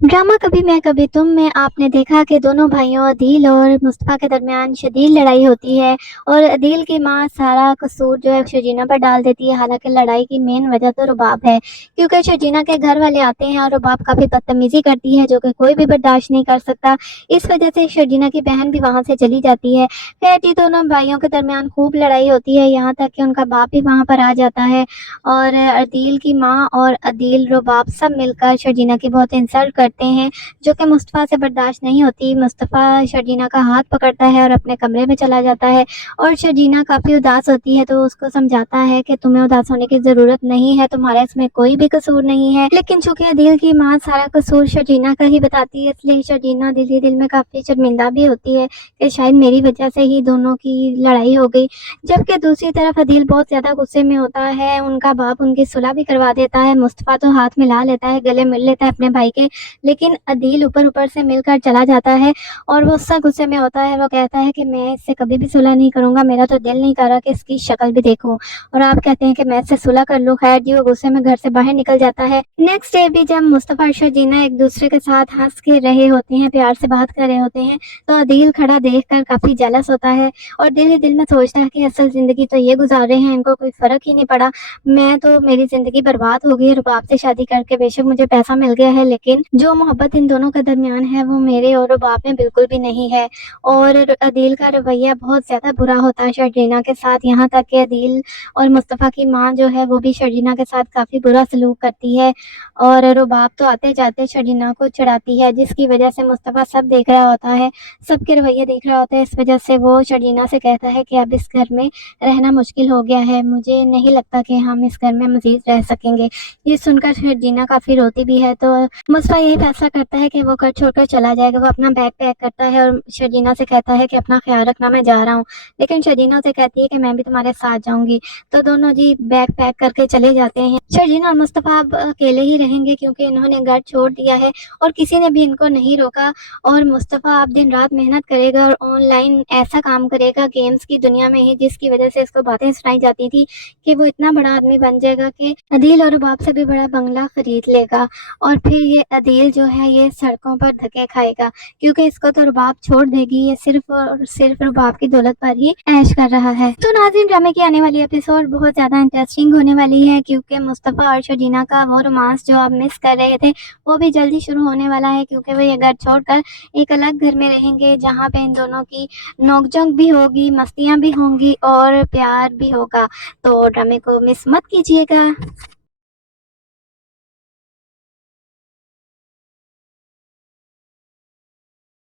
Drama कभी मैं कभी तुम में आपने देखा कि दोनों भाइयों अदील और मुस्तफ़ा के दरमियान शदीद लड़ाई होती है और अदील की माँ सारा कसूर जो है शर्जीना पर डाल देती है। हालांकि लड़ाई की मेन वजह तो रुबाब है, क्योंकि शर्जीना के घर वाले आते हैं और रुबाब काफ़ी बदतमीज़ी करती है जो कि कोई भी बर्दाश्त नहीं कर सकता। इस वजह से शर्जीना की बहन भी वहाँ से चली जाती है। खैर जी, दोनों भाइयों के दरमियान खूब लड़ाई होती है, यहाँ तक कि उनका बाप भी वहाँ पर आ जाता है और अदील की माँ और अदील रुबाब सब मिलकर शर्जीना की बहुत इंसल्ट करते हैं, जो कि मुस्तफ़ा से बर्दाश्त नहीं होती। मुस्तफ़ा शर्जीना का हाथ पकड़ता है और अपने कमरे में चला जाता है और शर्जीना काफ़ी उदास होती है तो उसको समझाता है कि तुम्हें उदास होने की ज़रूरत नहीं है, तुम्हारा इसमें कोई भी कसूर नहीं है। लेकिन चूंकि अदील की माँ सारा कसूर शर्जीना का ही बताती है, इसलिए शर्जीना दिल ही दिल में काफ़ी शर्मिंदा भी होती है कि शायद मेरी वजह से ही दोनों की लड़ाई हो गई। जबकि दूसरी तरफ अदील बहुत ज़्यादा गुस्से में होता है, उनका बाप उनकी सुलह भी करवा देता है। मुस्तफ़ा तो हाथ मिला लेता है, गले मिल लेता है अपने भाई के, लेकिन अदील ऊपर से मिलकर चला जाता है और वो उससे गुस्से में होता है। वो कहता है कि मैं इससे कभी भी सुलह नहीं करूँगा, मेरा तो दिल नहीं कर रहा कि इसकी शक्ल भी देखूँ, और आप कहते हैं कि मैं इससे सुलह कर लूँ। खैर जी, वो गुस्से में घर से बाहर निकल जाता है। नेक्स्ट डे भी जब मुस्तफ़ा और शर्जीना एक दूसरे के साथ हंस के रहे होते हैं, प्यार से बात कर रहे होते हैं, तो अदील खड़ा देखकर काफ़ी जेलस होता है और दिल ही दिल में सोचता है कि असल ज़िंदगी तो ये गुजार रहे हैं, इनको कोई फ़र्क ही नहीं पड़ा। मैं तो, मेरी ज़िंदगी बर्बाद हो गई है रुबाब से शादी करके। बेशक मुझे पैसा मिल गया है, लेकिन जो मोहब्बत इन दोनों के दरमियान है वो मेरे और रुबाब में बिल्कुल भी नहीं है। और अदील का रवैया बहुत ज़्यादा बुरा होता है शर्जीना के साथ, यहाँ तक कि अदील और मुस्तफ़ा की माँ जो है वो भी शर्जीना के साथ काफ़ी बुरा सलूक करती है और रुबाब तो आते जाते शर्जीना को चिढ़ाती है, जिसकी वजह से मुस्तफ़ा सब देख रहा होता है, सबके रवैये देख रहा होता है। इस वजह से वो शर्जीना से कहता है कि अब इस घर में रहना मुश्किल हो गया है, मुझे नहीं लगता कि हम इस घर में मज़ीद रह सकेंगे। ये सुनकर शर्जीना काफ़ी रोती भी है, तो मुस्तफ़ा यही फैसला करता है कि वो घर छोड़कर चला जाएगा। वो अपना बैग पैक करता है और शर्जीना से कहता है कि अपना ख्याल रखना, मैं जा रहा हूँ। लेकिन शर्जीना उसे कहती है कि मैं भी तुम्हारे साथ जाऊँगी। तो दोनों जी बैग पैक करके चले जाते हैं। शर्जीना और मुस्तफ़ा अब अकेले ही रहेंगे क्योंकि इन्होंने घर छोड़ दिया है और किसी ने भी इनको नहीं रोका। और मुस्तफ़ा अब दिन रात मेहनत करेगा और ऑनलाइन ऐसा काम करेगा गेम्स की दुनिया में ही, जिसकी वजह से इसको बातें सुनाई जाती थी कि वो इतना बड़ा आदमी बन जाएगा कि अदील और रुबाब से भी बड़ा बंगला खरीद लेगा और फिर ये अदील जो है ये सड़कों पर धक्के खाएगा, क्योंकि इसको तो रुबाब छोड़ देगी, ये सिर्फ और सिर्फ रुबाब की दौलत पर ही ऐश कर रहा है। तो नाज़रीन, ड्रामे की आने वाली एपिसोड बहुत ज़्यादा इंटरेस्टिंग होने वाली है, क्योंकि मुस्तफ़ा और शर्जीना का वो रोमांस जो आप मिस कर रहे थे वो भी जल्दी शुरू होने वाला है, क्योंकि वो ये घर छोड़कर एक अलग घर में रहेंगे जहाँ पे इन दोनों की नोक-झोंक भी होगी, मस्तियाँ भी होंगी और प्यार भी होगा। तो ड्रामे को मिस मत कीजिएगा।